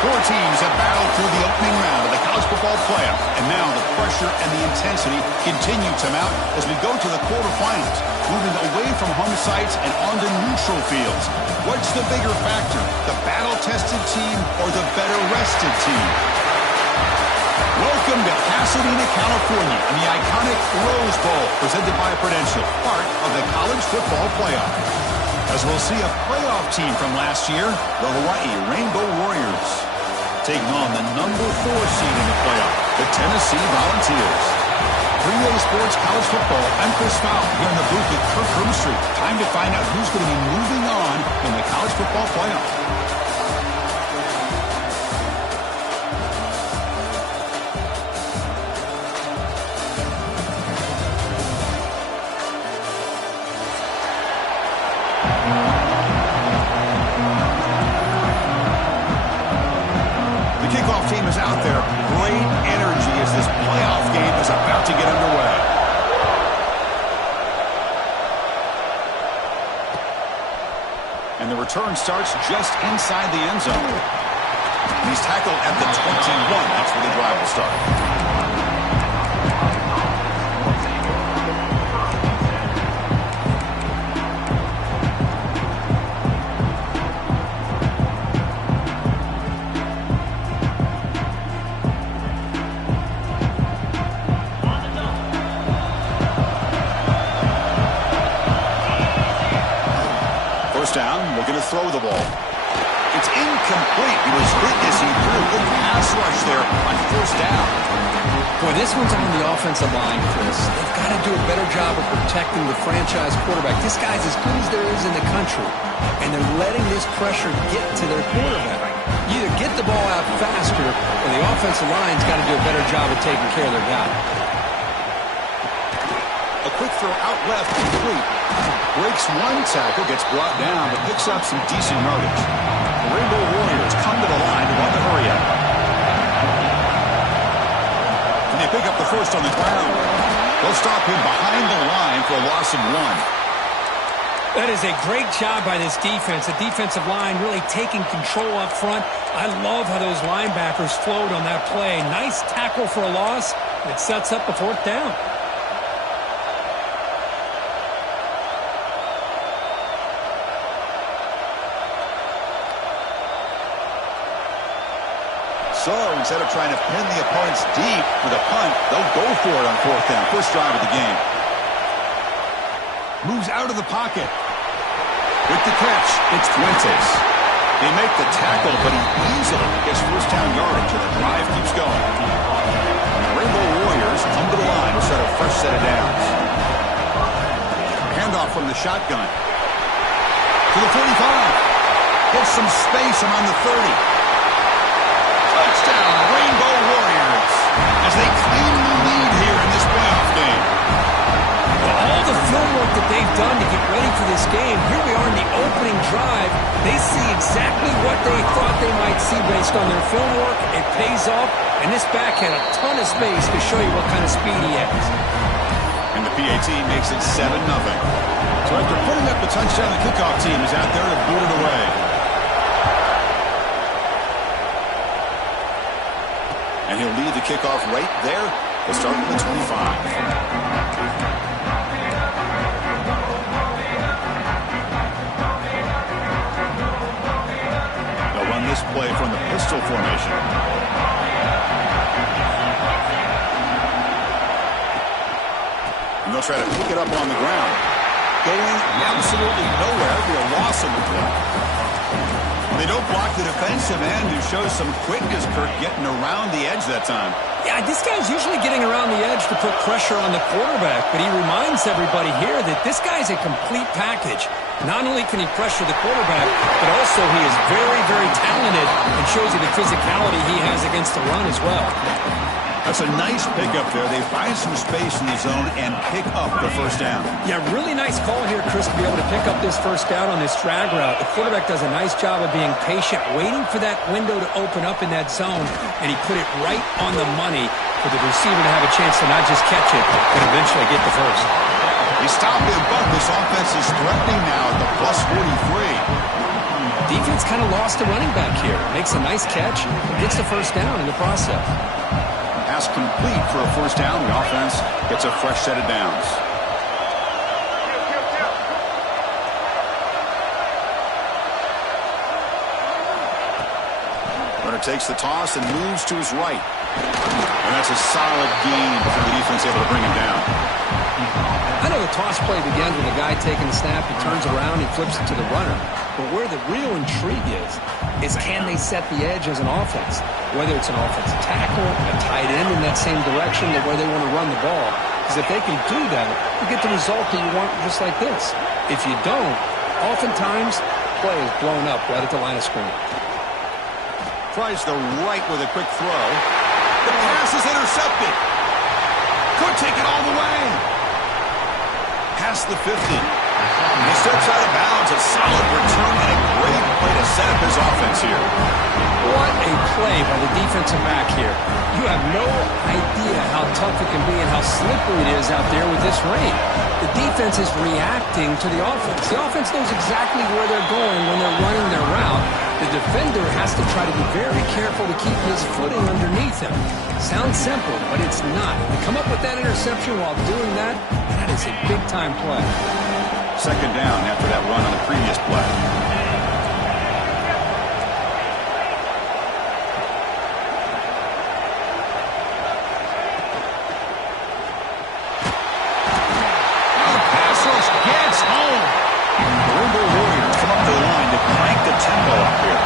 Four teams have battled through the opening round of the college football playoff, and now the pressure and the intensity continue to mount as we go to the quarterfinals, moving away from home sites and onto neutral fields. What's the bigger factor, the battle-tested team or the better-rested team? Welcome to Pasadena, California, and the iconic Rose Bowl, presented by Prudential, part of the college football playoff. As we'll see a playoff team from last year, the Hawaii Rainbow Warriors, taking on the number 4 seed in the playoff, the Tennessee Volunteers. 3A Sports College Football, I'm Chris Fowl, here in the booth with Kirk Broomstreet. Time to find out who's going to be moving on in the college football playoff. Team is out there. Great energy as this playoff game is about to get underway. And the return starts just inside the end zone. He's tackled at the 21. That's where the drive will start. Down, looking to throw the ball. It's incomplete. He was hit as he threw. Good pass rush there on first down. Boy, this one's on the offensive line, Chris. They've got to do a better job of protecting the franchise quarterback. This guy's as good as there is in the country, and they're letting this pressure get to their quarterback. You either get the ball out faster, or the offensive line's got to do a better job of taking care of their guy. A quick throw out left, complete. Breaks one tackle, gets brought down, but picks up some decent yardage. The Rainbow Warriors come to the line to run the hurry up. And they pick up the first on the ground. They'll stop him behind the line for a loss of 1. That is a great job by this defense. The defensive line really taking control up front. I love how those linebackers flowed on that play. Nice tackle for a loss. It sets up a 4th down. So instead of trying to pin the opponents deep with a punt, they'll go for it on 4th down. First drive of the game. Moves out of the pocket. With the catch, it's Fuentes. They make the tackle, but he easily gets first down yardage, and the drive keeps going. And the Rainbow Warriors come to the line to start a fresh set of downs. Handoff from the shotgun. To the 45. Gets some space around the 30. Touchdown, Rainbow Warriors, as they claim the lead here in this playoff game. Well, all the film work that they've done to get ready for this game, here we are in the opening drive. They see exactly what they thought they might see based on their film work. It pays off, and this back had a ton of space to show you what kind of speed he has. And the PAT makes it 7-0. So after putting up the touchdown, the kickoff team is out there to boot it away. And he'll lead the kickoff right there. We'll start with the 25. They'll run this play from the pistol formation. And they'll try to pick it up on the ground. Going absolutely nowhere for a loss on the play. They don't block the defensive end, who shows some quickness, Kirk, getting around the edge that time. Yeah, this guy's usually getting around the edge to put pressure on the quarterback, but he reminds everybody here that this guy's a complete package. Not only can he pressure the quarterback, but also he is very, very talented and shows you the physicality he has against the run as well. That's a nice pickup there. They find some space in the zone and pick up the first down. Yeah, really nice call here, Chris, to be able to pick up this first down on this drag route. The quarterback does a nice job of being patient, waiting for that window to open up in that zone, and he put it right on the money for the receiver to have a chance to not just catch it, but eventually get the first. He stopped him, but this offense is threatening now at the +43. Defense kind of lost a running back here. Makes a nice catch and gets the first down in the process. Pass complete for a first down. The offense gets a fresh set of downs. Runner takes the toss and moves to his right. And that's a solid gain for the defense, able to bring him down. I know the toss play begins with a guy taking the snap. He turns around, he flips it to the runner. But where the real intrigue is can they set the edge as an offense? Whether it's an offensive tackle, a tight end in that same direction, where they want to run the ball. Because if they can do that, you get the result that you want just like this. If you don't, oftentimes, play is blown up right at the line of scrimmage. Tries the right with a quick throw. The pass is intercepted. Could take it all the way. Past the 50. He steps out of bounds. A solid return and a great way to set up his offense here. What a play by the defensive back here. You have no idea how tough it can be and how slippery it is out there with this rain. The defense is reacting to the offense. The offense knows exactly where they're going when they're running their route. The defender has to try to be very careful to keep his footing underneath him. Sounds simple, but it's not. To come up with that interception while doing that, that is a big-time play. Second down after that run on the previous play. The pass rush gets home. The Rainbow Warriors come up to the line to crank the tempo up here.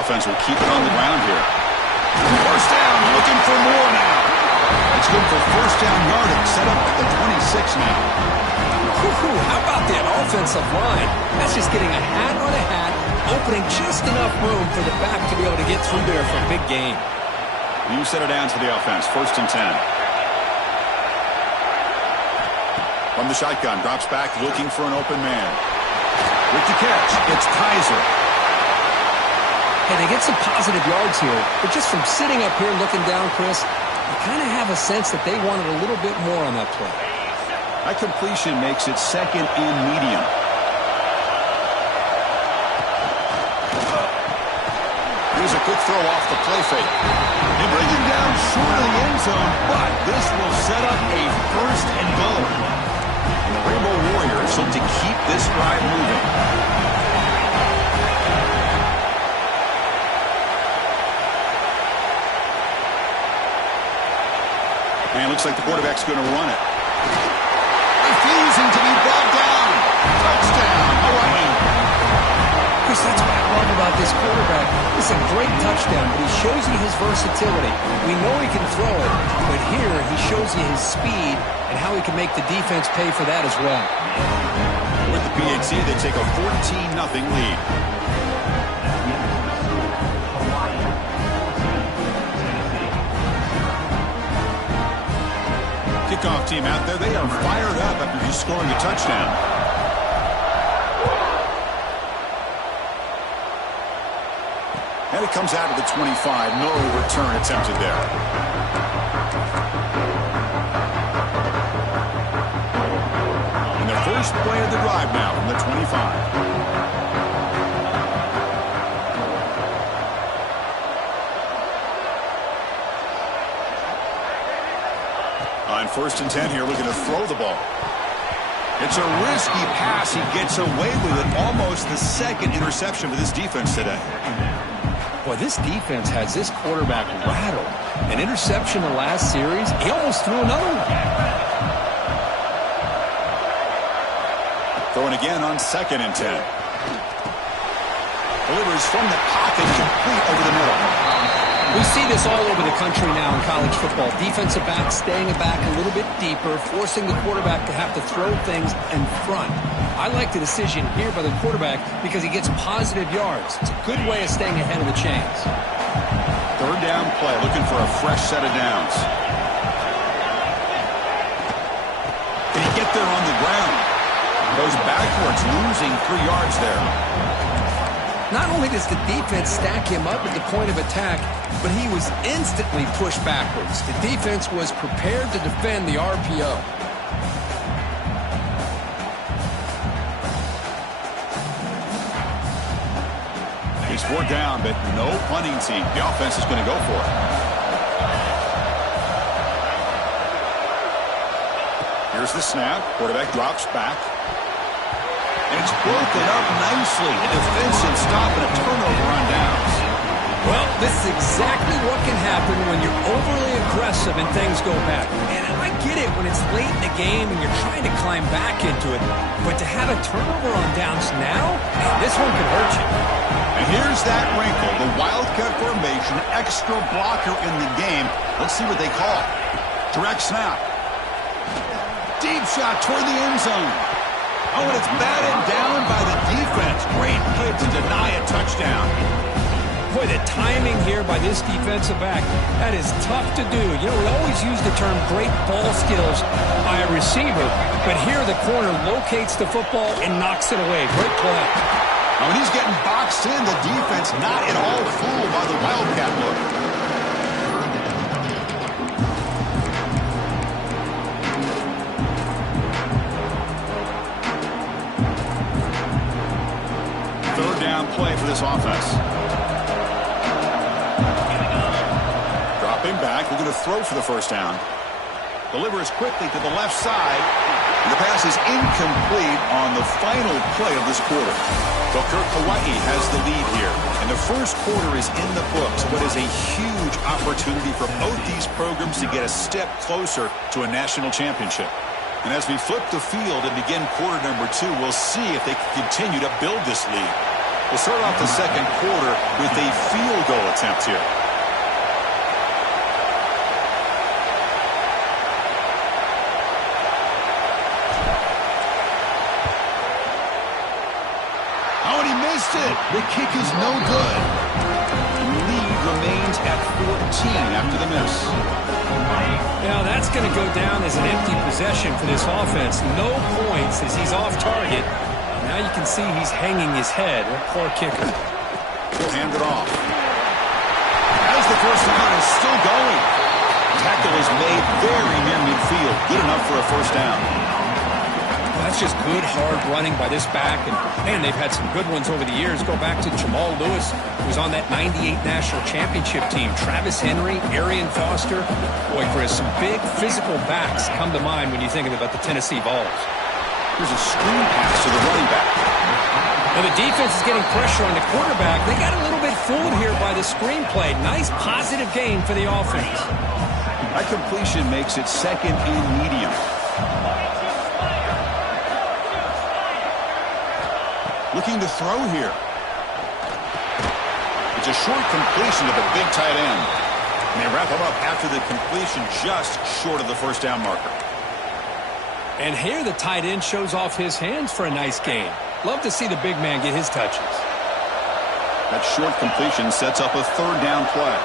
Offense will keep it on the ground here. First down, looking for more now. It's good for first down yardage, set up at the 26 now. How about that offensive line? That's just getting a hat on a hat, opening just enough room for the back to be able to get through there for a big gain. New set of downs for the offense, first and 10. From the shotgun, drops back, looking for an open man. With the catch, it's Kaiser. Hey, they get some positive yards here, but just from sitting up here looking down, Chris, you kind of have a sense that they wanted a little bit more on that play. That completion makes it second and medium. Here's a quick throw off the play fake. They bring him down short of the end zone, but this will set up a first and goal. And the Rainbow Warriors look to keep this drive moving. And it looks like the quarterback's going to run it. Refusing to be brought down. Touchdown, Hawaii. Chris, that's what I love about this quarterback. It's a great touchdown, but he shows you his versatility. We know he can throw it, but here he shows you his speed and how he can make the defense pay for that as well. With the PAT, they take a 14-0 lead. Kickoff team out there. They are fired up after just scoring a touchdown. And it comes out of the 25. No return attempted there. And the first play of the drive now from the 25. On first and 10 here, looking to throw the ball. It's a risky pass. He gets away with it. Almost the second interception for this defense today. Boy, this defense has this quarterback rattled. An interception the last series. He almost threw another one. Throwing again on second and 10. Delivers from the pocket, complete over the middle. We see this all over the country now in college football. Defensive backs staying back a little bit deeper, forcing the quarterback to have to throw things in front. I like the decision here by the quarterback because he gets positive yards. It's a good way of staying ahead of the chains. Third down play, looking for a fresh set of downs. Can he get there on the ground? Goes backwards, losing 3 yards there. Not only does the defense stack him up at the point of attack, but he was instantly pushed backwards. The defense was prepared to defend the RPO. He's 4 down, but no punting team. The offense is going to go for it. Here's the snap. Quarterback drops back. And it's broken up nicely. A defensive stop and a turnover on downs. Well, this is exactly what can happen when you're overly aggressive and things go bad. And I get it when it's late in the game and you're trying to climb back into it. But to have a turnover on downs now, man, this one could hurt you. And here's that wrinkle. The Wildcat formation, extra blocker in the game. Let's see what they call. Direct snap. Deep shot toward the end zone. Oh, and it's batted down by the defense. Great play to deny a touchdown. Boy, the timing here by this defensive back, that is tough to do. You know, we always use the term great ball skills by a receiver, but here the corner locates the football and knocks it away. Great play. When he's getting boxed in, the defense not at all fooled by the Wildcat look. Third down play for this offense. Dropping back, we're going to throw for the first down. Delivers quickly to the left side. And the pass is incomplete on the final play of this quarter. So Hawaii has the lead here. And the first quarter is in the books. What is a huge opportunity for both these programs to get a step closer to a national championship. And as we flip the field and begin quarter number 2, we'll see if they can continue to build this lead. We'll start off the second quarter with a field goal attempt here. Oh, and he missed it. The kick is no good. Lead remains at 14 after the miss. Now that's going to go down as an empty possession for this offense. No points as he's off target. Now you can see he's hanging his head. That poor kicker. He'll hand it off. As the first down is still going. Tackle is made very near midfield. Good enough for a first down. Well, that's just good, hard running by this back. And, man, they've had some good ones over the years. Go back to Jamal Lewis, who was on that 98 National Championship team. Travis Henry, Arian Foster. Boy, Chris, some big physical backs come to mind when you're thinking about the Tennessee Vols. Here's a screen pass to the running back. Well, the defense is getting pressure on the quarterback. They got a little bit fooled here by the screen play. Nice positive gain for the offense. That completion makes it second and medium. Looking to throw here. It's a short completion to the big tight end. And they wrap him up after the completion just short of the first down marker. And here the tight end shows off his hands for a nice gain. Love to see the big man get his touches. That short completion sets up a third down play.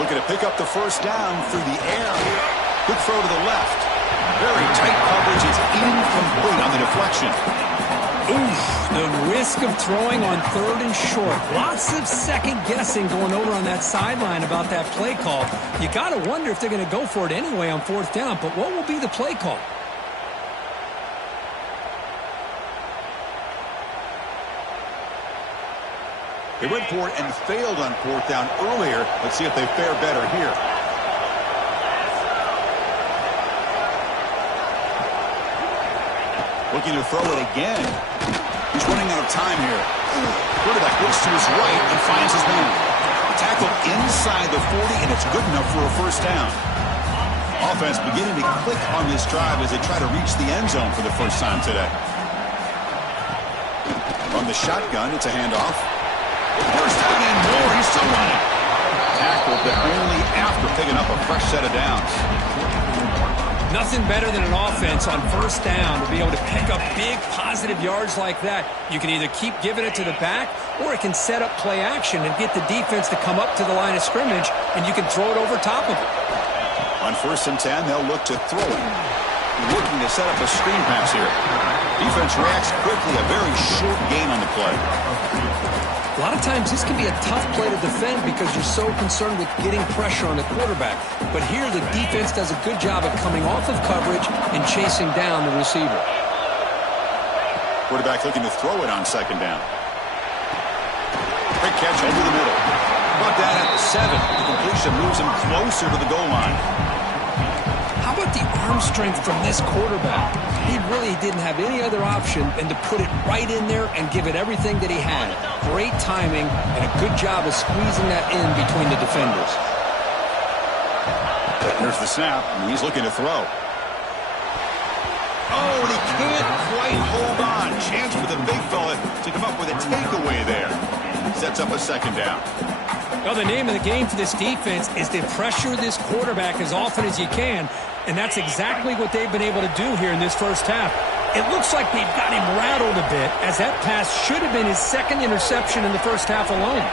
Looking to pick up the first down through the air. Good throw to the left. Very tight coverage. It's incomplete on the deflection. Oof, the risk of throwing on third and short. Lots of second guessing going over on that sideline about that play call. You got to wonder if they're going to go for it anyway on fourth down, but what will be the play call? They went for it and failed on fourth down earlier. Let's see if they fare better here. Looking to throw it again. He's running out of time here. Quarterback looks to his right and finds his man. Tackle inside the 40, and it's good enough for a first down. Offense beginning to click on this drive as they try to reach the end zone for the first time today. From the shotgun, it's a handoff. First down and more. He's still running. Tackled, but only after picking up a fresh set of downs. Nothing better than an offense on first down to be able to pick up big positive yards like that. You can either keep giving it to the back, or it can set up play action and get the defense to come up to the line of scrimmage, and you can throw it over top of it. On 1st and 10, they'll look to throw it. looking to set up a screen pass here. Defense reacts quickly, a very short gain on the play. A lot of times this can be a tough play to defend because you're so concerned with getting pressure on the quarterback. But here the defense does a good job of coming off of coverage and chasing down the receiver. Quarterback looking to throw it on second down. Quick catch over the middle. Brought down at the 7. The completion moves him closer to the goal line. How about the arm strength from this quarterback? He really didn't have any other option than to put it right in there and give it everything that he had. Great timing and a good job of squeezing that in between the defenders. There's the snap, and he's looking to throw. Oh, and he can't quite hold on. Chance for the big fella to come up with a takeaway there. Sets up a second down. Well, the name of the game for this defense is to pressure this quarterback as often as you can, and that's exactly what they've been able to do here in this first half. It looks like they've got him rattled a bit, as that pass should have been his second interception in the first half alone.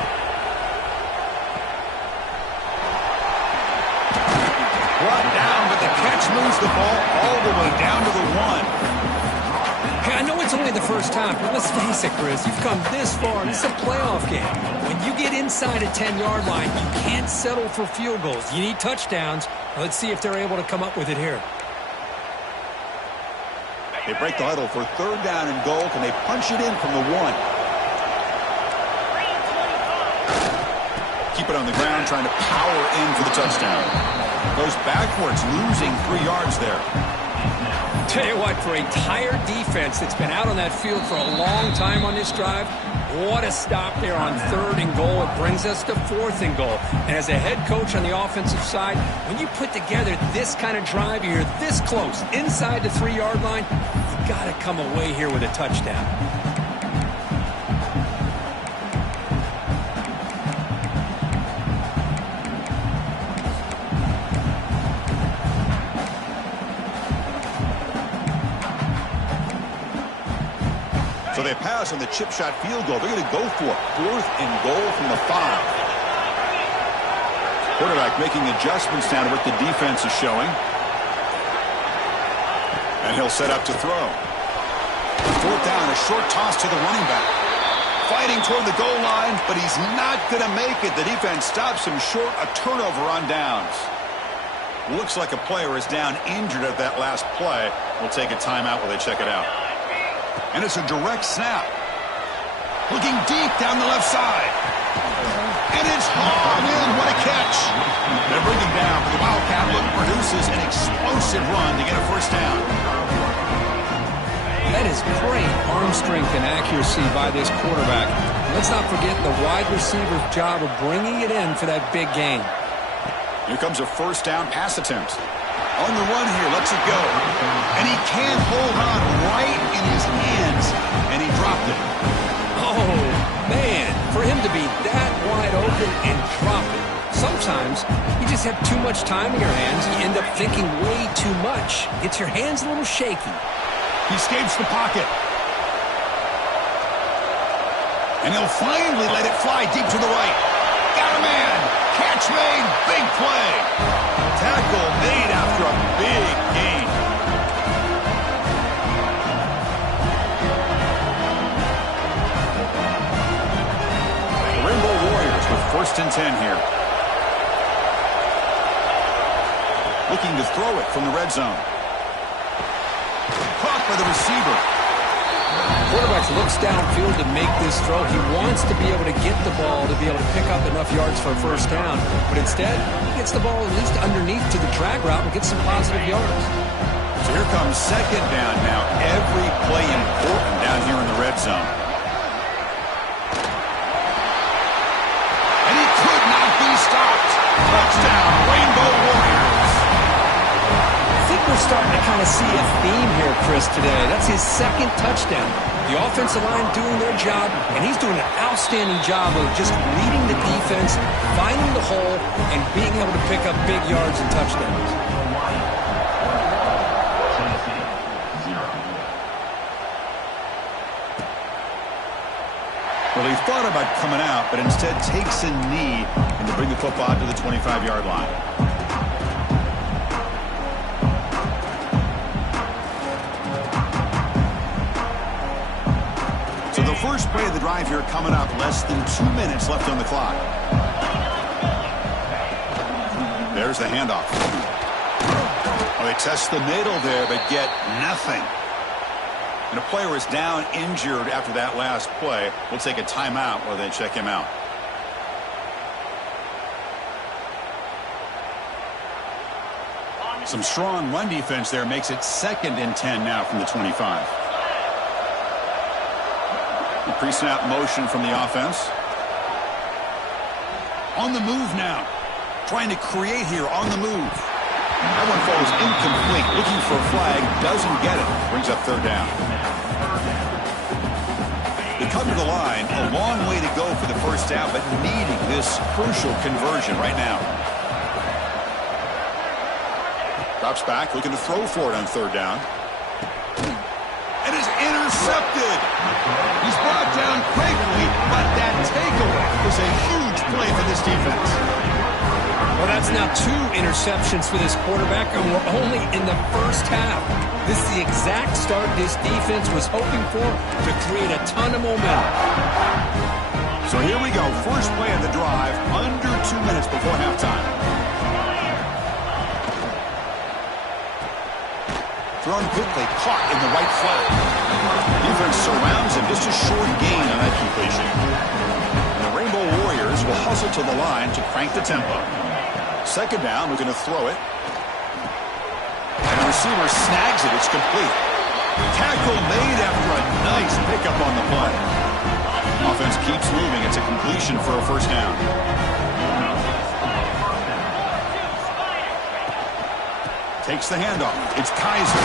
Brought down, but the catch moves the ball all the way down to the 1. Hey, I know it's only the first half, but let's face it, Chris, you've come this far. This is a playoff game. When you get inside a 10-yard line, you can't settle for field goals. You need touchdowns. Let's see if they're able to come up with it here. They break the huddle for third down and goal. Can they punch it in from the 1? Keep it on the ground, trying to power in for the touchdown. Goes backwards, losing 3 yards there. Tell you what, for a tired defense that's been out on that field for a long time on this drive, what a stop there on third and goal. It brings us to fourth and goal. And as a head coach on the offensive side, when you put together this kind of drive, you're this close, inside the 3-yard line, you got to come away here with a touchdown. So they pass on the chip shot field goal. They're going to go for it. Fourth and goal from the 5. Quarterback making adjustments down to what the defense is showing. And he'll set up to throw. Fourth down, a short toss to the running back. Fighting toward the goal line, but he's not going to make it. The defense stops him short, a turnover on downs. Looks like a player is down injured at that last play. We'll take a timeout while they check it out. And it's a direct snap. Looking deep down the left side. And it's hauled in. What a catch. They're bringing down. The Wildcat look produces an explosive run to get a first down. That is great arm strength and accuracy by this quarterback. Let's not forget the wide receiver's job of bringing it in for that big gain. Here comes a first down pass attempt. On the run here, lets it go. And he can't hold on right in his hands. And he dropped it. Oh, man. For him to be that wide open and drop it. Sometimes you just have too much time in your hands. You end up thinking way too much. Gets your hands a little shaky. He escapes the pocket. And he'll finally let it fly deep to the right. Got a man. Catch made. Big play. Tackle made after a big gain. The Rainbow Warriors with 1st and 10 here. Looking to throw it from the red zone. Caught by the receiver. Quarterback looks downfield to make this throw. He wants to be able to get the ball to be able to pick up enough yards for a first down. But instead, he gets the ball at least underneath to the drag route and gets some positive yards. So here comes second down now. Every play important down here in the red zone. And he could not be stopped. Touchdown, Rainbow Warriors. I think we're starting to kind of see a theme here, Chris, today. That's his second touchdown. The offensive line doing their job, and he's doing an outstanding job of just leading the defense, finding the hole, and being able to pick up big yards and touchdowns. Well, he thought about coming out, but instead takes a knee and to bring the football to the 25-yard line. first play of the drive here coming up. Less than 2 minutes left on the clock. There's the handoff. Oh, they test the middle there, but get nothing. And a player is down injured after that last play. We'll take a timeout while they check him out. Some strong run defense there makes it 2nd and 10 now from the 25. The pre-snap motion from the offense. On the move now. Trying to create here on the move. That one falls incomplete. Looking for a flag. Doesn't get it. Brings up 3rd down. They come to the line. A long way to go for the first down, but needing this crucial conversion right now. Drops back, looking to throw for it on 3rd down. And is intercepted. He's brought down quickly, but that takeaway is a huge play for this defense. Well, that's now 2 interceptions for this quarterback, and we're only in the first half. This is the exact start this defense was hoping for to create a ton of momentum. So here we go. First play of the drive, under 2 minutes before halftime. Thrown quickly, caught in the right flat. Defense surrounds him, just a short gain on that completion. And the Rainbow Warriors will hustle to the line to crank the tempo. 2nd down, looking to throw it. And the receiver snags it, it's complete. Tackle made after a nice pickup on the play. Offense keeps moving, it's a completion for a first down. Takes the handoff. It's Kaiser.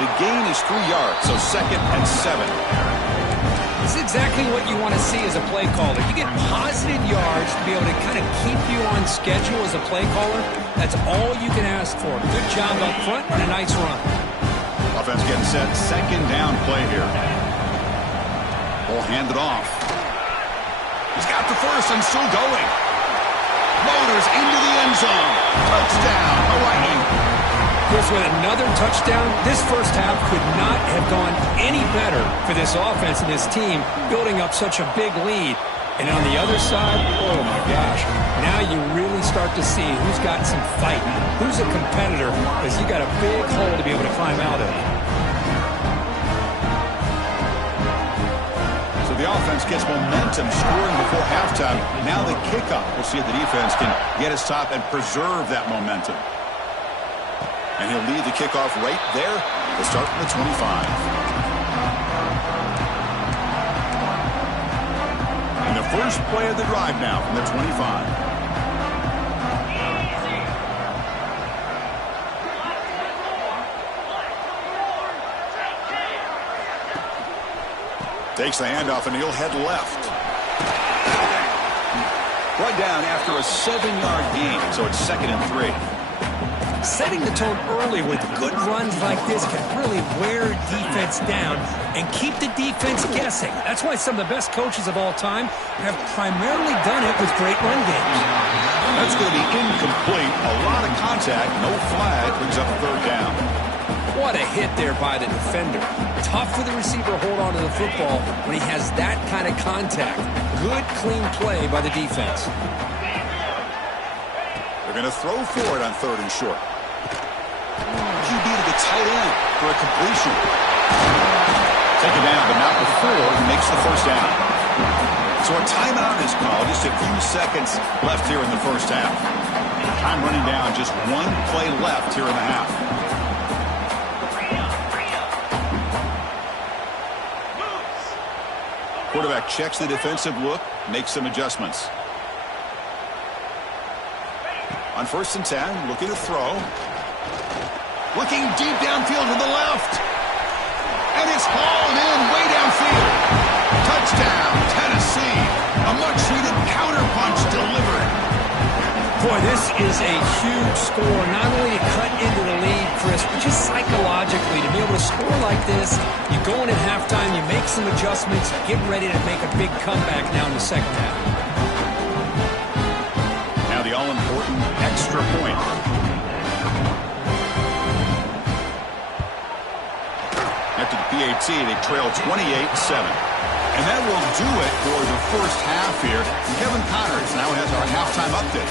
The gain is 3 yards, so 2nd and 7. This is exactly what you want to see as a play caller. You get positive yards to be able to kind of keep you on schedule as a play caller. That's all you can ask for. Good job up front and a nice run. Offense getting set. 2nd down play here. Ball handed off. He's got the first and still going. Motors into the end zone. Touchdown, Hawaii. Chris, with another touchdown, this first half could not have gone any better for this offense and this team, building up such a big lead. And on the other side, oh my gosh, now you really start to see who's got some fight, who's a competitor, because you got a big hole to be able to climb out of. So the offense gets momentum scoring before halftime. Now the kickoff. We'll see if the defense can get a stop and preserve that momentum. And he'll lead the kickoff right there. We'll start from the 25. And the first play of the drive now from the 25. Takes the handoff, and he'll head left. Brought down after a 7-yard gain, so it's 2nd and 3. Setting the tone early with good runs like this can really wear defense down and keep the defense guessing. That's why some of the best coaches of all time have primarily done it with great run games. That's going to be incomplete. A lot of contact, no flag, brings up 3rd down. What a hit there by the defender. Tough for the receiver to hold on to the football when he has that kind of contact. Good, clean play by the defense. They're going to throw for it on 3rd and short. QB to the tight end for a completion. Take it down, but not before he makes the first down. So a timeout is called. Just a few seconds left here in the first half. Time running down. Just 1 play left here in the half. Quarterback checks the defensive look, makes some adjustments. On 1st and 10, looking to throw. Looking deep downfield to the left. And it's hauled in way downfield. Touchdown, Tennessee. A much-needed counterpunch delivered. Boy, this is a huge score. Not only to cut into the lead, Chris, but just psychologically to be able to score like this. You go in at halftime, you make some adjustments, get ready to make a big comeback now in the second half. Now the all-important extra point. After the PAT. They trail 28-7. And that will do it for the first half here. And Kevin Connors now has our halftime update.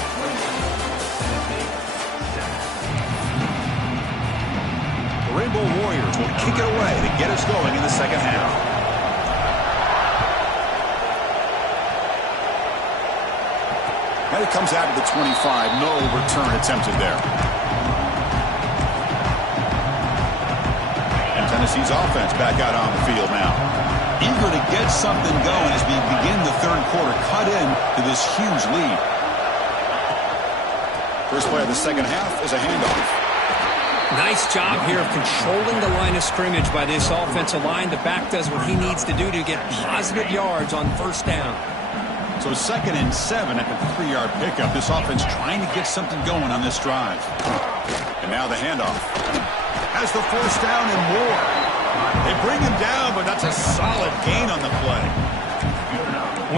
The Rainbow Warriors will kick it away to get us going in the second half. And it comes out to the 25. No return attempted there. And Tennessee's offense back out on the field now. Eager to get something going as we begin the third quarter. Cut in to this huge lead. First play of the second half is a handoff. Nice job here of controlling the line of scrimmage by this offensive line. The back does what he needs to do to get positive yards on first down. So 2nd and 7 at the 3-yard pickup. This offense trying to get something going on this drive. And now the handoff. Has the first down and more. They bring him down, but that's a solid gain on the play.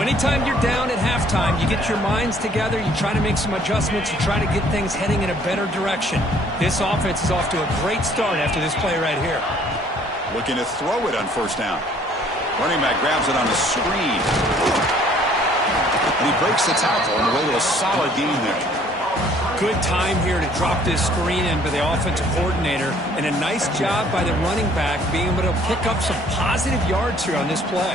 Anytime you're down at halftime, you get your minds together, you try to make some adjustments, you try to get things heading in a better direction. This offense is off to a great start after this play right here. Looking to throw it on first down. Running back grabs it on the screen. And he breaks the tackle on the way to a solid gain there. Good time here to drop this screen in by the offensive coordinator, and a nice job by the running back being able to pick up some positive yards here on this play.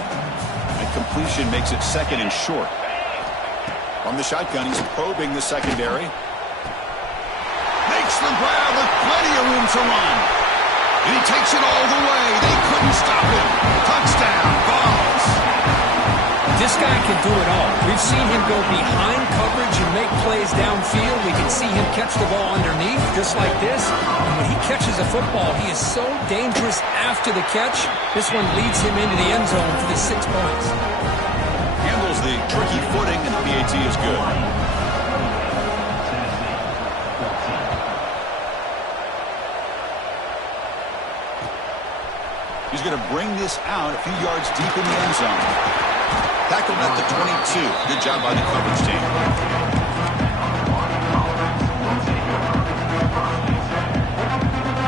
And completion makes it 2nd and short. From the shotgun, he's probing the secondary. Makes the grab with plenty of room to run. And he takes it all the way. They couldn't stop him. Touchdown, Vols. This guy can do it all. We've seen him go behind coverage and make plays downfield. We can see him catch the ball underneath, just like this. And when he catches a football, he is so dangerous after the catch. This one leads him into the end zone for the 6 points. Handles the tricky footing, and the PAT is good. He's going to bring this out a few yards deep in the end zone. Tackled at the 22. Good job by the coverage team.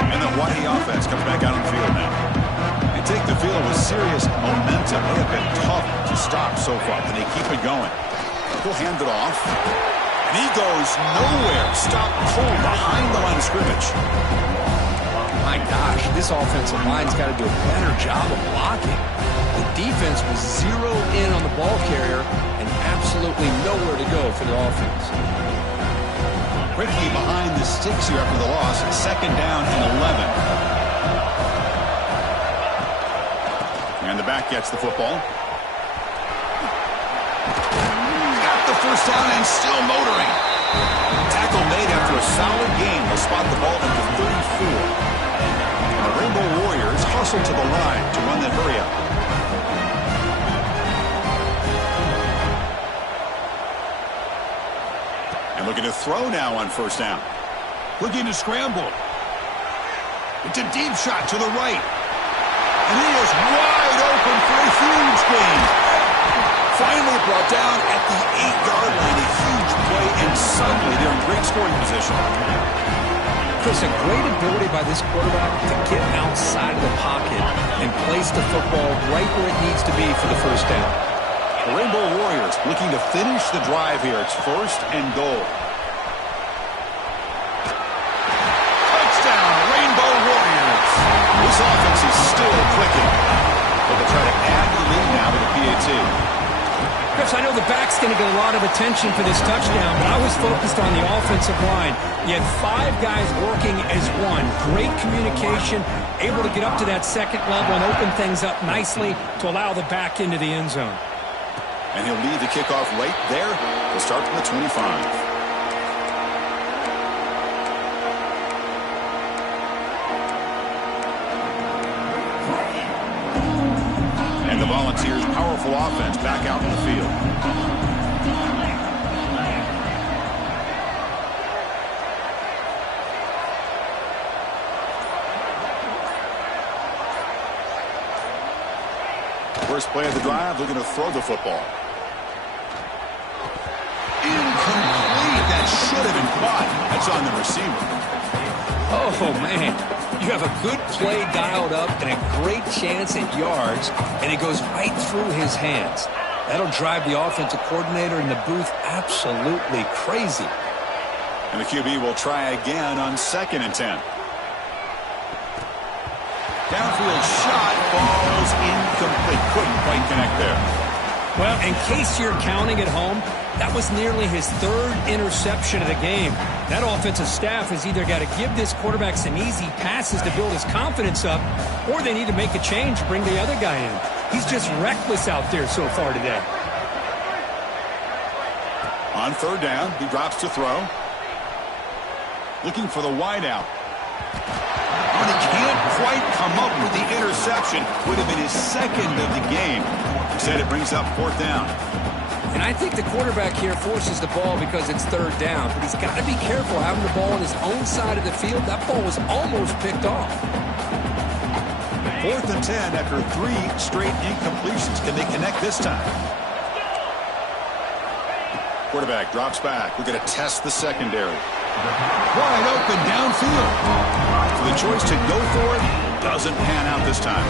And the Hawaii offense comes back out on the field now. They take the field with serious momentum. They have been tough to stop so far, but they keep it going. He'll hand it off. And he goes nowhere. Stop cold behind the line of scrimmage. My gosh, this offensive line's got to do a better job of blocking. The defense was zeroed in on the ball carrier and absolutely nowhere to go for the offense. Quickly behind the sticks here after the loss. 2nd down and 11. And the back gets the football. Got the first down and still motoring. Tackle made after a solid gain. They'll spot the ball into 34. And the Rainbow Warriors hustle to the line to run that hurry up. And looking to throw now on first down. Looking to scramble. It's a deep shot to the right. And he is wide open for a huge gain. Finally brought down at the 8-yard line. A huge play, and suddenly they're in great scoring position. Chris, a great ability by this quarterback to get outside of the pocket and place the football right where it needs to be for the first down. The Rainbow Warriors looking to finish the drive here. It's 1st and goal. Touchdown, Rainbow Warriors. This offense is still clicking. But they'll try to add the lead now with the PAT. Chris, I know the back's going to get a lot of attention for this touchdown, but I was focused on the offensive line. You had 5 guys working as one. Great communication, able to get up to that 2nd level and open things up nicely to allow the back into the end zone. And he'll lead the kickoff right there. He'll start from the 25. And the Volunteers' powerful offense back out in the field. First play of the drive, looking to throw the football. Incomplete. That should have been caught. That's on the receiver. Oh, man. You have a good play dialed up and a great chance at yards, and it goes right through his hands. That'll drive the offensive coordinator in the booth absolutely crazy. And the QB will try again on 2nd and 10. Downfield shot falls incomplete. Couldn't quite connect there. Well, in case you're counting at home, that was nearly his 3rd interception of the game. That offensive staff has either got to give this quarterback some easy passes to build his confidence up, or they need to make a change, bring the other guy in. He's just reckless out there so far today. On 3rd down, he drops to throw. Looking for the wideout. And he can't quite come up with the interception. Would have been his 2nd of the game. Instead, it brings up 4th down. And I think the quarterback here forces the ball because it's 3rd down. But he's got to be careful having the ball on his own side of the field. That ball was almost picked off. 4th and 10 after 3 straight incompletions. Can they connect this time? Quarterback drops back. We're going to test the secondary. Wide open downfield. So the choice to go for it doesn't pan out this time.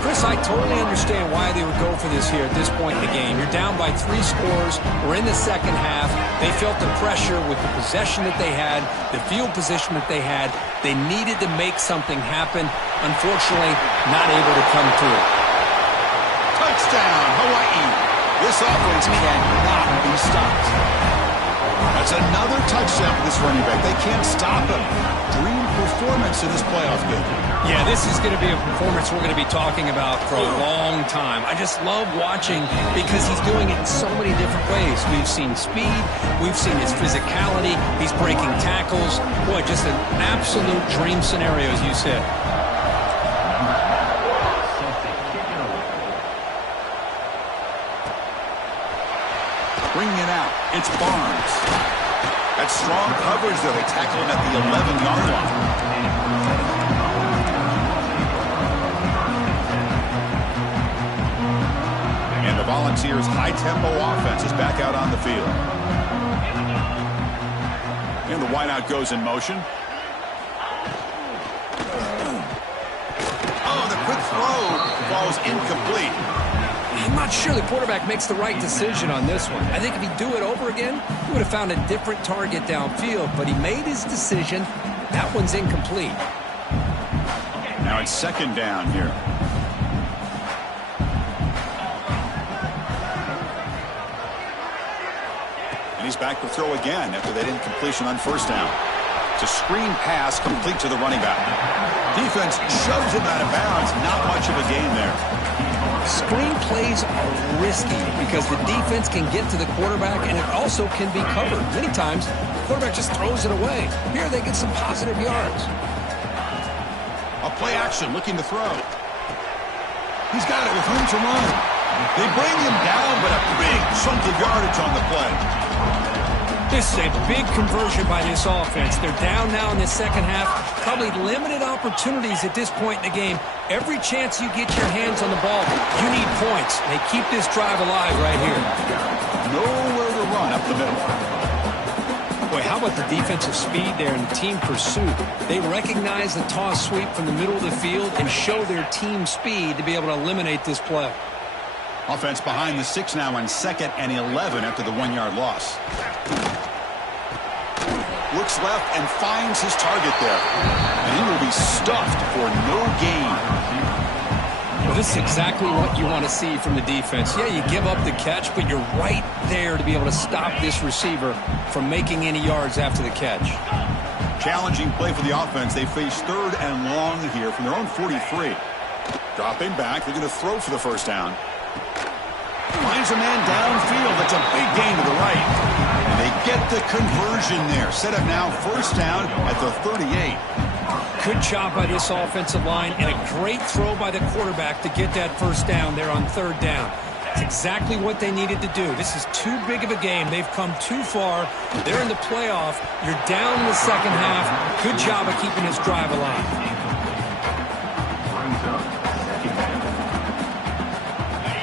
Chris, I totally understand why they would go for this here at this point in the game. You're down by 3 scores. We're in the second half. They felt the pressure with the possession that they had, the field position that they had. They needed to make something happen. Unfortunately, not able to come through. Touchdown, Hawaii. This offense cannot be stopped. That's another touchdown for this running back. They can't stop him. Dream performance in this playoff game. Yeah, this is going to be a performance we're going to be talking about for a long time. I just love watching because he's doing it in so many different ways. We've seen speed. We've seen his physicality. He's breaking tackles. Boy, just an absolute dream scenario, as you said. Bringing it out. It's Barnes. That's strong coverage, though. They tackle him at the 11-yard line. And the Volunteers' high-tempo offense is back out on the field. And the wideout goes in motion. Oh, the quick throw falls incomplete. I'm not sure the quarterback makes the right decision on this one. I think if he'd do it over again, he would have found a different target downfield, but he made his decision. That one's incomplete. Now it's 2nd down here. And he's back to throw again after that incompletion on 1st down. It's a screen pass complete to the running back. Defense shoves him out of bounds. Not much of a gain there. Screen plays are risky because the defense can get to the quarterback and it also can be covered. Many times, the quarterback just throws it away. Here, they get some positive yards. A play action looking to throw. He's got it with room to run. They bring him down, but a big chunk of yardage on the play. This is a big conversion by this offense. They're down now in the second half. Probably limited opportunities at this point in the game. Every chance you get your hands on the ball, you need points. They keep this drive alive right here. Nowhere to run up the middle. Boy, how about the defensive speed there and the team pursuit? They recognize the toss sweep from the middle of the field and show their team speed to be able to eliminate this play. Offense behind the 6 now on 2nd and 11 after the 1-yard loss. Looks left and finds his target there. And he will be stuffed for no gain. Well, this is exactly what you want to see from the defense. Yeah, you give up the catch, but you're right there to be able to stop this receiver from making any yards after the catch. Challenging play for the offense. They face 3rd and long here from their own 43. Dropping back. They're going to throw for the 1st down. Finds a man downfield. That's a big gain to the right. And they get the conversion there. Set up now 1st down at the 38. Good job by this offensive line and a great throw by the quarterback to get that 1st down there on 3rd down. It's exactly what they needed to do. This is too big of a game. They've come too far. They're in the playoff. You're down in the second half. Good job of keeping this drive alive.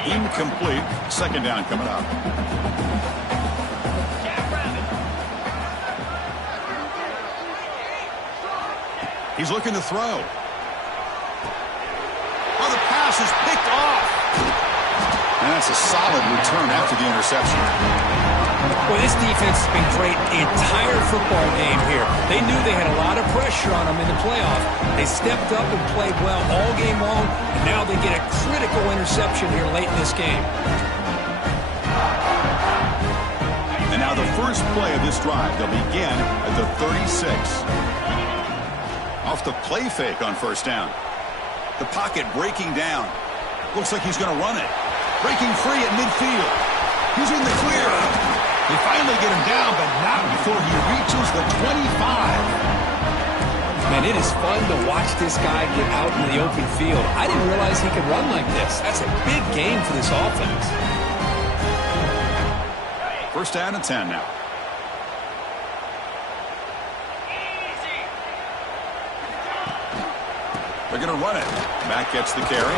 Incomplete. 2nd down coming up. He's looking to throw. Oh, the pass is picked off. And that's a solid return after the interception. Well, this defense has been great the entire football game here. They knew they had a lot of pressure on them in the playoff. They stepped up and played well all game long, and now they get a critical interception here late in this game. And now the first play of this drive, they'll begin at the 36. Off the play fake on first down. The pocket breaking down. Looks like he's going to run it. Breaking free at midfield. He's in the clear. They finally get him down, but not before he reaches the 25. Man, it is fun to watch this guy get out in the open field. I didn't realize he could run like this. That's a big game for this offense. First down and 10 now. They're going to run it. Back gets the carry.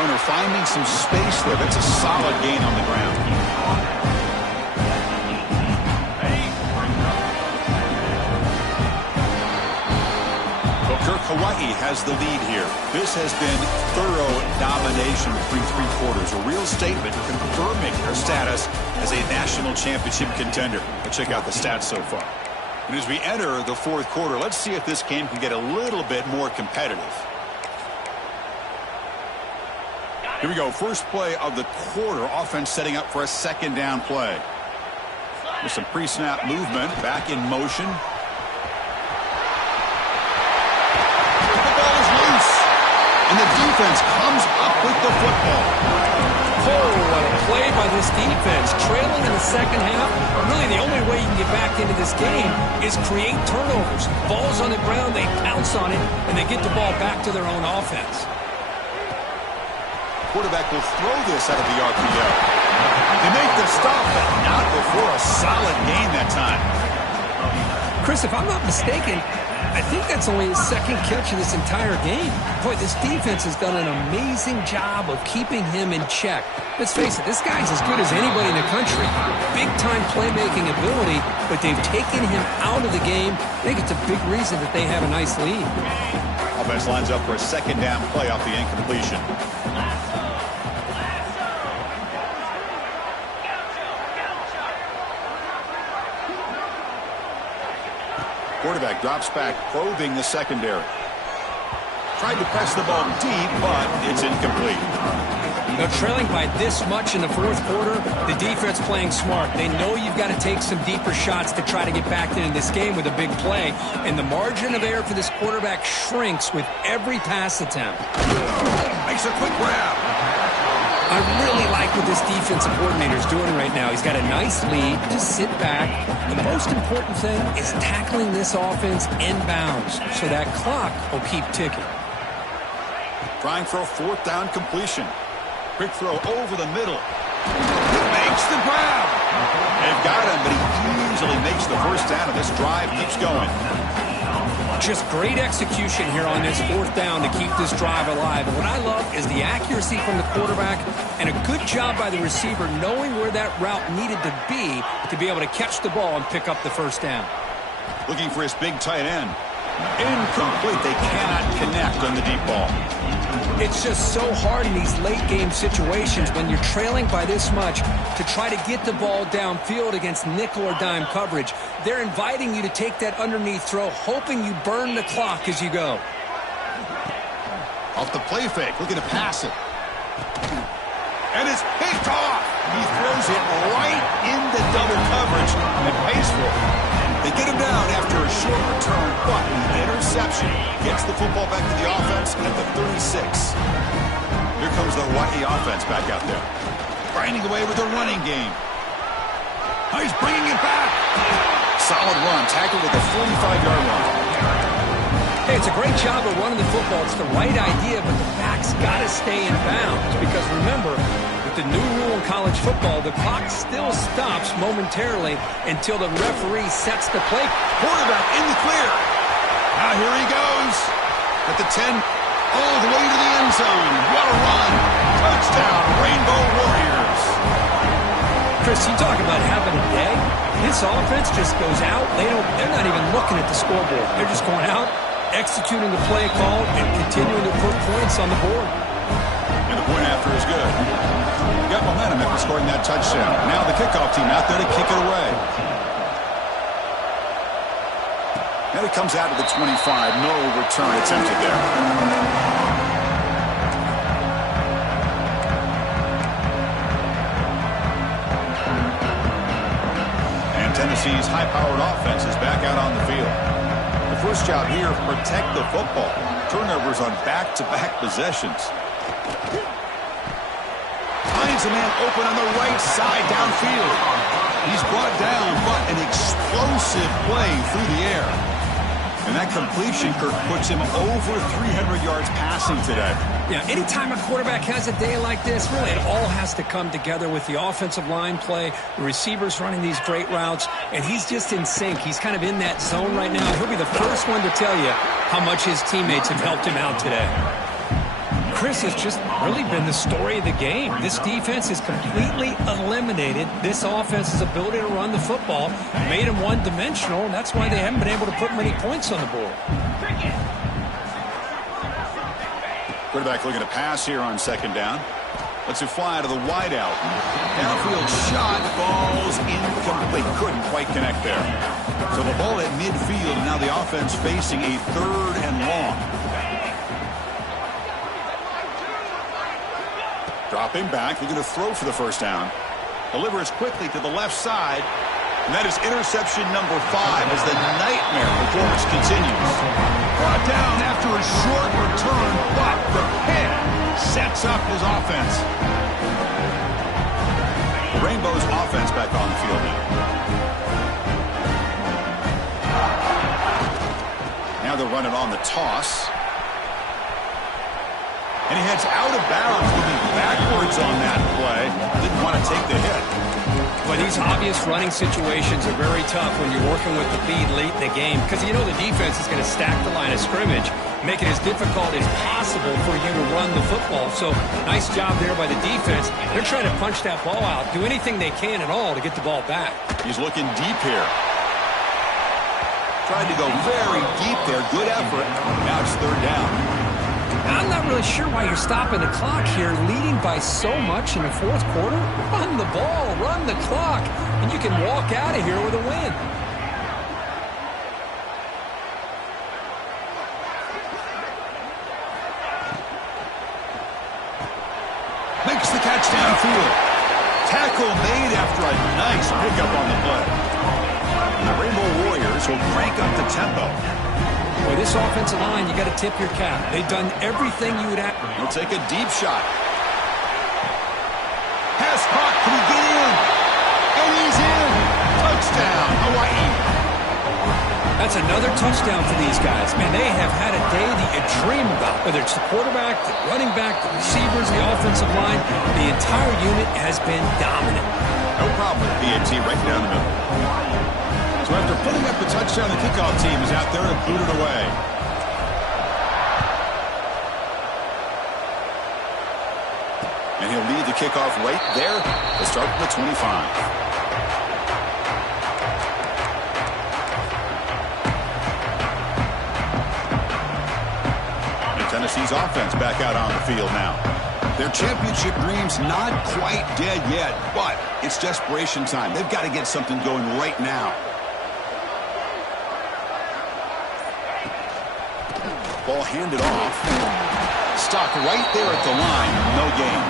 Runner finding some space there. That's a solid gain on the ground. Hawaii has the lead here. This has been thorough domination through three quarters. A real statement confirming their status as a national championship contender. Let's check out the stats so far. And as we enter the fourth quarter, let's see if this game can get a little bit more competitive. Here we go. First play of the quarter. Offense setting up for a second down play. With some pre-snap movement. Back in motion. And the defense comes up with the football. Oh, what a play by this defense. Trailing in the second half. Really, the only way you can get back into this game is create turnovers. Ball's on the ground, they pounce on it, and they get the ball back to their own offense. Quarterback will throw this out of the RPO. They make the stop, but not before a solid gain that time. Chris, if I'm not mistaken, I think that's only his second catch of this entire game. Boy, this defense has done an amazing job of keeping him in check. Let's face it, this guy's as good as anybody in the country. Big-time playmaking ability, but they've taken him out of the game. I think it's a big reason that they have a nice lead. Offense lines up for a second down play off the incompletion. Quarterback drops back, probing the secondary. Tried to press the ball deep, but it's incomplete. Now, trailing by this much in the fourth quarter, the defense playing smart. They know you've got to take some deeper shots to try to get back into this game with a big play. And the margin of error for this quarterback shrinks with every pass attempt. Makes a quick grab. I really like what this defensive coordinator is doing right now. He's got a nice lead. Just sit back. The most important thing is tackling this offense inbounds so that clock will keep ticking. Trying for a fourth down completion. Quick throw over the middle. Makes the grab. They've got him, but he easily makes the first down, and this drive keeps going. Just great execution here on this fourth down to keep this drive alive. And what I love is the accuracy from the quarterback and a good job by the receiver knowing where that route needed to be able to catch the ball and pick up the first down. Looking for his big tight end. Incomplete. They cannot connect on the deep ball. It's just so hard in these late-game situations when you're trailing by this much to try to get the ball downfield against nickel or dime coverage. They're inviting you to take that underneath throw, hoping you burn the clock as you go. Off the play fake, looking to pass it. And it's picked off. He throws it right into double coverage and pays for it. They get him down after a short return, but the interception gets the football back to the offense at the 36. Here comes the Hawaii offense back out there. Grinding away with the running game. Oh, he's bringing it back. Solid run, tackled at the 45-yard line. Hey, it's a great job of running the football. It's the right idea, but the back's got to stay in bounds because remember, the new rule in college football, the clock still stops momentarily until the referee sets the play. Quarterback in the clear. Now here he goes. At the 10, all the way to the end zone. What a run. Touchdown, Rainbow Warriors. Chris, you talk about having a day. This offense just goes out. They're not even looking at the scoreboard. They're just going out, executing the play call and continuing to put points on the board. And the point after is good. Got momentum after scoring that touchdown. Now the kickoff team out there to kick it away. And it comes out to the 25. No return attempted there. And Tennessee's high-powered offense is back out on the field. The first job here, protect the football. Turnovers on back-to-back possessions. Finds a man open on the right side downfield. He's brought down, but an explosive play through the air. And that completion, Kirk, puts him over 300 yards passing today. Yeah, anytime a quarterback has a day like this, really it all has to come together with the offensive line play, the receivers running these great routes, and he's just in sync. He's kind of in that zone right now. He'll be the first one to tell you how much his teammates have helped him out today. Chris, has just really been the story of the game. This defense has completely eliminated this offense's ability to run the football, made them one-dimensional, and that's why they haven't been able to put many points on the board. Quarterback looking to pass here on second down. Lets it fly to the wideout. Downfield shot, falls incomplete. Couldn't quite connect there. So the ball at midfield, and now the offense facing a 3rd and long. Dropping back, looking to throw for the first down. Delivers quickly to the left side. And that is interception number 5 as the nightmare performance continues. Brought down after a short return, but the pick sets up his offense. The Rainbows offense back on the field now. Now they'll run it on the toss. And he heads out of bounds, moving backwards on that play. Didn't want to take the hit. But these obvious running situations are very tough when you're working with the lead late in the game, because you know the defense is going to stack the line of scrimmage, make it as difficult as possible for you to run the football. So nice job there by the defense. They're trying to punch that ball out, do anything they can at all to get the ball back. He's looking deep here. Tried to go very deep there. Good effort. Now it's 3rd down. I'm not really sure why you're stopping the clock here, leading by so much in the 4th quarter. Run the ball, run the clock, and you can walk out of here with a win. Makes the catch downfield. Tackle made after a nice pickup on the play. And the Rainbow Warriors will crank up the tempo. Boy, this offensive line, you got to tip your cap. They've done everything you would ask. He'll take a deep shot. Pass caught. Can he get in? And he's in. Touchdown, Hawaii. That's another touchdown for these guys. Man, they have had a day that you dream about. Whether it's the quarterback, the running back, the receivers, the offensive line, the entire unit has been dominant. No problem with BAT right down the middle. So after putting up the touchdown, the kickoff team is out there to boot it away. And he'll lead the kickoff right there to start from the 25. And Tennessee's offense back out on the field now. Their championship dreams not quite dead yet, but it's desperation time. They've got to get something going right now. Ball handed off. Stopped right there at the line. No gain.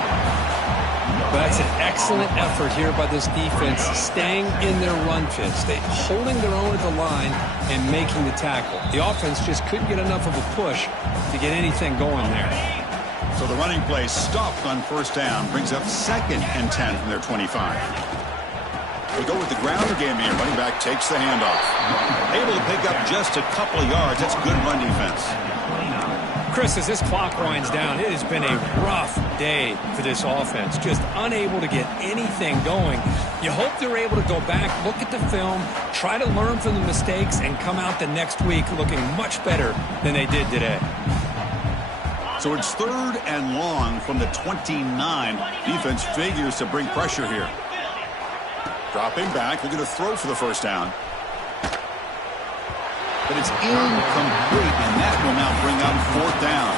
That's an excellent effort here by this defense, staying in their run fits. They holding their own at the line and making the tackle. The offense just couldn't get enough of a push to get anything going there. So the running play stopped on 1st down, brings up 2nd and 10 from their 25. We go with the ground game here. Running back takes the handoff. Able to pick up just a couple of yards. That's good run defense. Chris, as this clock winds down, it has been a rough day for this offense. Just unable to get anything going. You hope they're able to go back, look at the film, try to learn from the mistakes, and come out the next week looking much better than they did today. So it's 3rd and long from the 29. Defense figures to bring pressure here. Dropping back, looking to throw for the first down. But it's incomplete, and that will now bring up 4th down.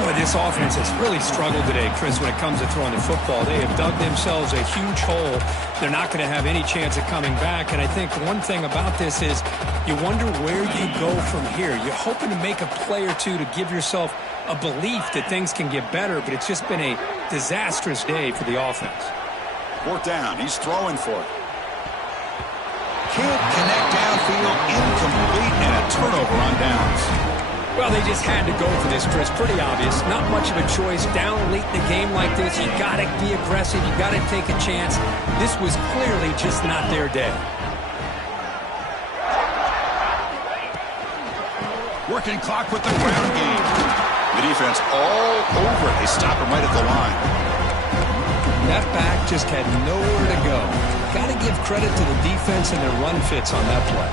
Boy, this offense has really struggled today, Chris, when it comes to throwing the football. They have dug themselves a huge hole. They're not going to have any chance of coming back. And I think one thing about this is you wonder where you go from here. You're hoping to make a play or two to give yourself a belief that things can get better, but it's just been a disastrous day for the offense. 4th down. He's throwing for it. Can't connect downfield. Incomplete, and a turnover on downs. Well, they just had to go for this, Chris. Pretty obvious. Not much of a choice. Down late in the game like this, you got to be aggressive. You got to take a chance. This was clearly just not their day. Working clock with the ground game. The defense all over it. They stop him right at the line. That back just had nowhere to go. Got to give credit to the defense and their run fits on that play.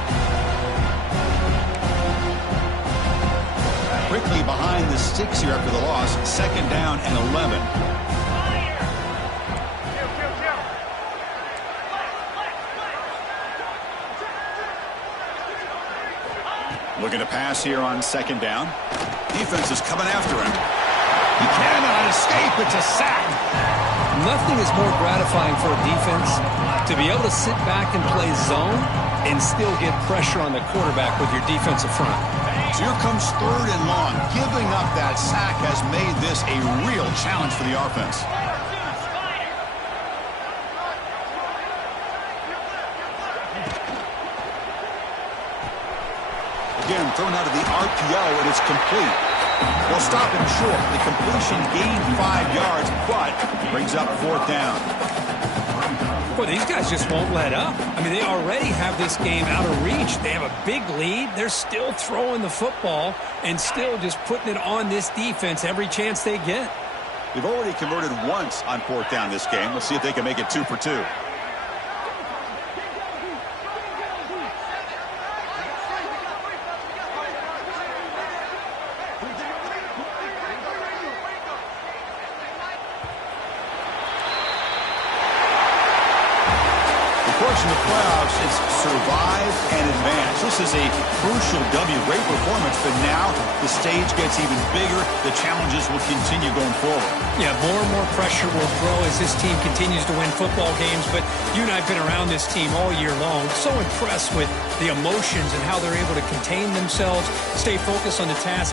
Quickly behind the sticks here after the loss. 2nd down and 11. Looking to pass here on 2nd down. Defense is coming after him. He cannot escape. It's a sack. Nothing is more gratifying for a defense to be able to sit back and play zone and still get pressure on the quarterback with your defensive front. So here comes 3rd and long. Giving up that sack has made this a real challenge for the offense. Again, thrown out of the RPO, and it's complete. They'll stop him short. The completion gained 5 yards, but brings up 4th down. Boy, these guys just won't let up. I mean, they already have this game out of reach. They have a big lead. They're still throwing the football and still just putting it on this defense every chance they get. They've already converted once on 4th down this game. Let's see if they can make it 2 for 2. In the playoffs, it's survive and advance. This is a crucial W. Great performance, but now the stage gets even bigger. The challenges will continue going forward. Yeah, more and more pressure will grow as this team continues to win football games, but you and I have been around this team all year long. So impressed with the emotions and how they're able to contain themselves, stay focused on the task.